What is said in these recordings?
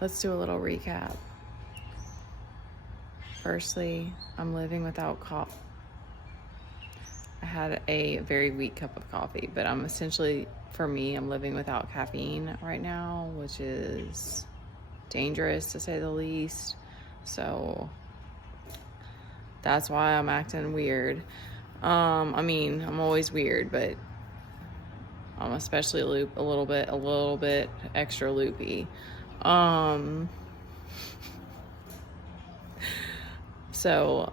Let's do a little recap. Firstly, I'm living without coffee. I had a very weak cup of coffee, but I'm living without caffeine right now, which is dangerous to say the least. So that's why I'm acting weird. I'm always weird, but I'm especially a little bit extra loopy. So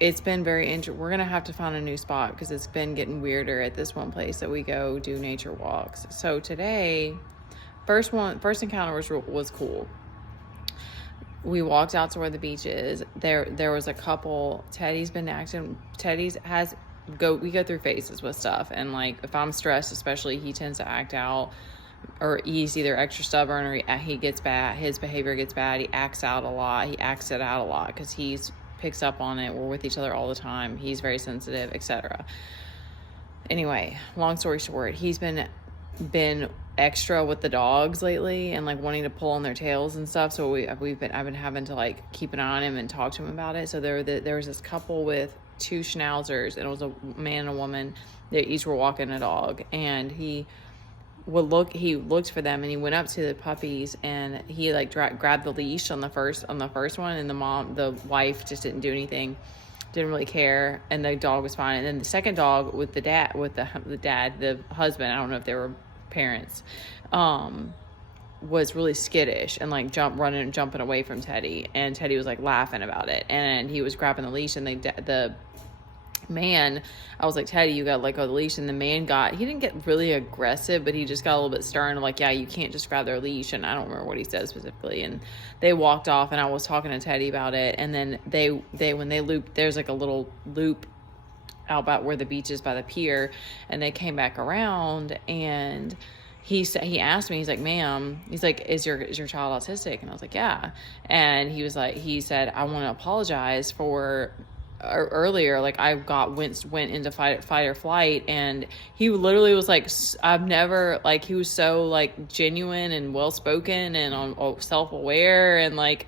it's been very interesting. We're gonna have to find a new spot because it's been getting weirder at this one place that we go do nature walks. So today, first encounter was cool. We walked out to where the beach is. There was a couple. We go through phases with stuff, and like if I'm stressed, especially, he tends to act out, or he's either extra stubborn or he gets bad. His behavior gets bad. He acts it out a lot because he's picks up on it. We're with each other all the time. He's very sensitive, etc. Anyway, long story short, he's been extra with the dogs lately and like wanting to pull on their tails and stuff. So I've been having to like keep an eye on him and talk to him about it. So there was this couple with two schnauzers, and it was a man and a woman. They each were walking a dog, and he looked for them, and he went up to the puppies, and he like grabbed the leash on the first one, and the wife just didn't do anything, didn't really care, and the dog was fine. And then the second dog with the husband, I don't know if they were parents, was really skittish and like jumping away from Teddy, and Teddy was like laughing about it, and he was grabbing the leash, and the man, I was like, Teddy, you gotta let go of the leash. And the man he didn't get really aggressive, but he just got a little bit stern, like, yeah, you can't just grab their leash. And I don't remember what he said specifically. And they walked off, and I was talking to Teddy about it. And then when they looped, there's like a little loop out about where the beach is by the pier, and they came back around, and he asked me, he's like, ma'am, he's like, is your child autistic? And I was like, yeah. And he said, I want to apologize for earlier, like I went into fight or flight, and he literally was like, I've never, like, he was so like genuine and well spoken and self-aware, and like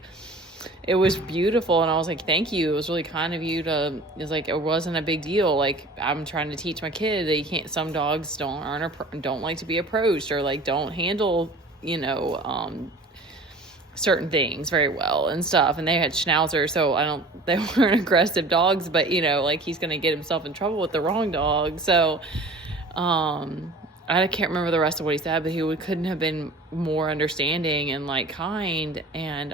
it was beautiful. And I was like, thank you, it was really kind of you to, it's like, it wasn't a big deal. Like, I'm trying to teach my kid that you can't, some dogs don't like to be approached, or like don't handle certain things very well and stuff. And they had schnauzers, so they weren't aggressive dogs, but like he's gonna get himself in trouble with the wrong dog. So I can't remember the rest of what he said, but he couldn't have been more understanding and like kind. And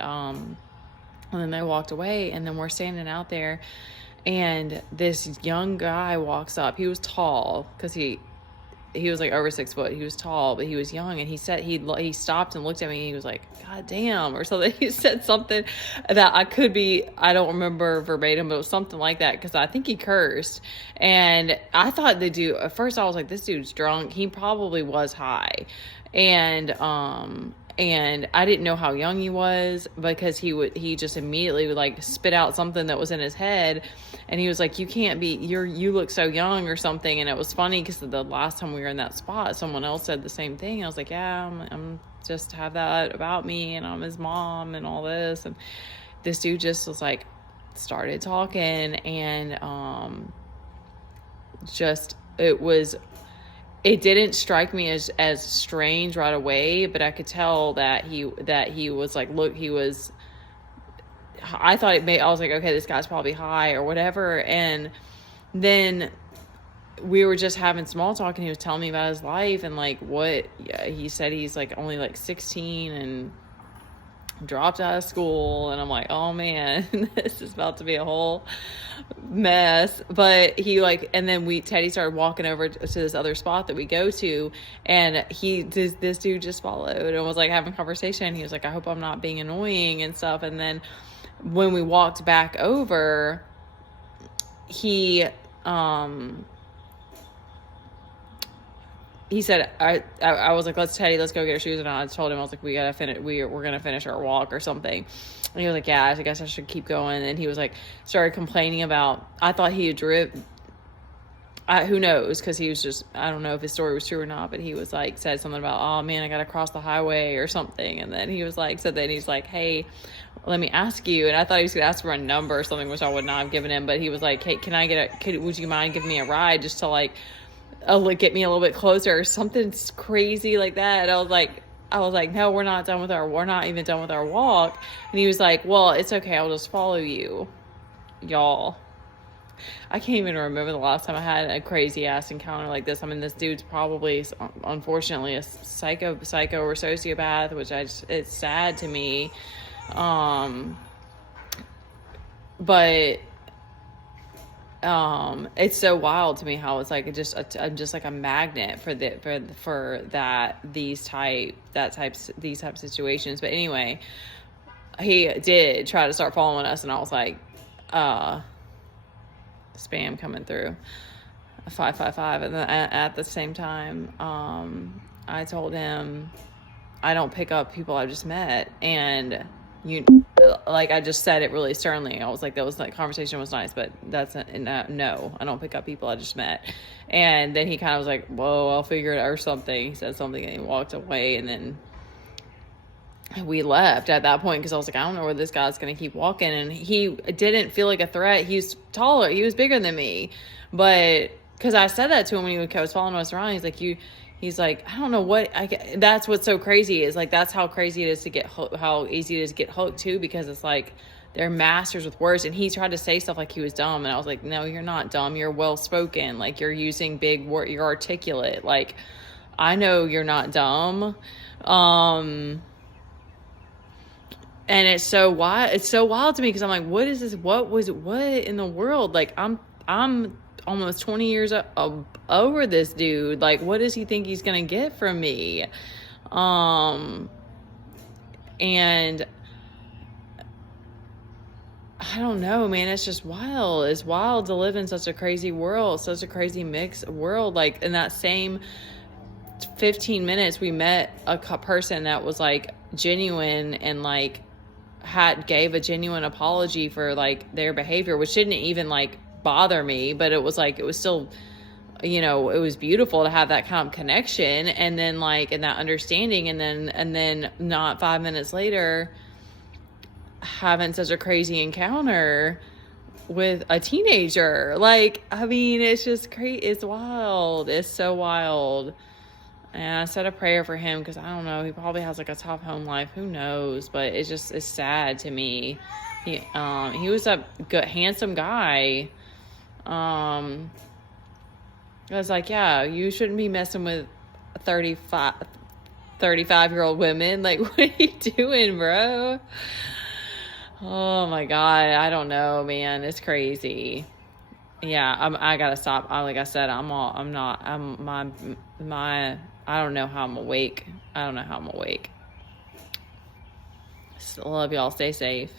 then they walked away, and then we're standing out there, and this young guy walks up. He was tall, because he was like over 6 foot. He was tall, but he was young. And he said, he stopped and looked at me, and he was like, God damn, or something. He said something that I don't remember verbatim, but it was something like that, because I think he cursed. And I thought at first I was like, this dude's drunk. He probably was high. And I didn't know how young he was, because he just immediately would like spit out something that was in his head. And he was like, you look so young, or something. And it was funny, because the last time we were in that spot, someone else said the same thing. I was like, yeah, I'm just have that about me, and I'm his mom and all this. And this dude just was like, started talking, and it didn't strike me as strange right away, but I could tell that he was like, I was like, okay, this guy's probably high or whatever. And then we were just having small talk, and he was telling me about his life, and like he said he's like only like 16 and dropped out of school. And I'm like, oh man, this is about to be a whole mess. But and then Teddy started walking over to this other spot that we go to, and this dude just followed and was like having a conversation. He was like, I hope I'm not being annoying and stuff. And then when we walked back over, he said, I was like, Teddy, let's go get our shoes. And I told him, I was like, we're going to finish our walk or something. And he was like, yeah, I guess I should keep going. And he was like, started complaining about, I thought he had who knows? Because he was just, I don't know if his story was true or not, but he was like, said something about, oh man, I got to cross the highway or something. And then he was like, so then he's like, hey, let me ask you. And I thought he was going to ask for a number or something, which I would not have given him. But he was like, hey, can I would you mind giving me a ride just to like get me a little bit closer or something crazy like that? And I was like, no, we're not even done with our walk. And he was like, well, it's okay. I'll just follow you. Y'all, I can't even remember the last time I had a crazy ass encounter like this. I mean, this dude's probably, unfortunately, a psycho or sociopath, which it's sad to me. But it's so wild to me how it's like I'm just like a magnet for these type of situations. But anyway, he did try to start following us, and I was like, spam coming through, 555. And then at the same time, I told him I don't pick up people I just met, and I just said it really sternly. I was like, that conversation was nice, but that's no, I don't pick up people I just met. And then he kind of was like, whoa, I'll figure it out or something. He said something and he walked away, and then we left at that point because I was like, I don't know where this guy's going to keep walking. And he didn't feel like a threat. He's taller. He was bigger than me. But because I said that to him when he was following us around, he's like, I don't know what that's what's so crazy is like, that's how crazy it is to get how easy it is to get hooked too, because it's like they're masters with words. And he tried to say stuff like he was dumb. And I was like, no, you're not dumb. You're well spoken. Like, you're using big words. You're articulate. Like, I know you're not dumb. And it's so wild to me because I'm like, what is this? What in the world? Like, I'm almost 20 years over this dude. Like, what does he think he's going to get from me? And I don't know, man. It's just wild. It's wild to live in such a crazy world, such a crazy mixed world. Like, in that same 15 minutes, we met a person that was like genuine and like gave a genuine apology for like their behavior, which didn't even like bother me, but it was still, it was beautiful to have that kind of connection, and then like, and that understanding, and then not 5 minutes later having such a crazy encounter with a teenager. Like, I mean, it's just crazy. It's wild. It's so wild. And I said a prayer for him because I don't know, he probably has like a tough home life. Who knows? But it's sad to me. He was a good, handsome guy. I was like, yeah, you shouldn't be messing with 35-year-old women. Like, what are you doing, bro? Oh my God. I don't know, man. It's crazy. Yeah, I gotta stop. Like I said, I don't know how I'm awake. Love y'all. Stay safe.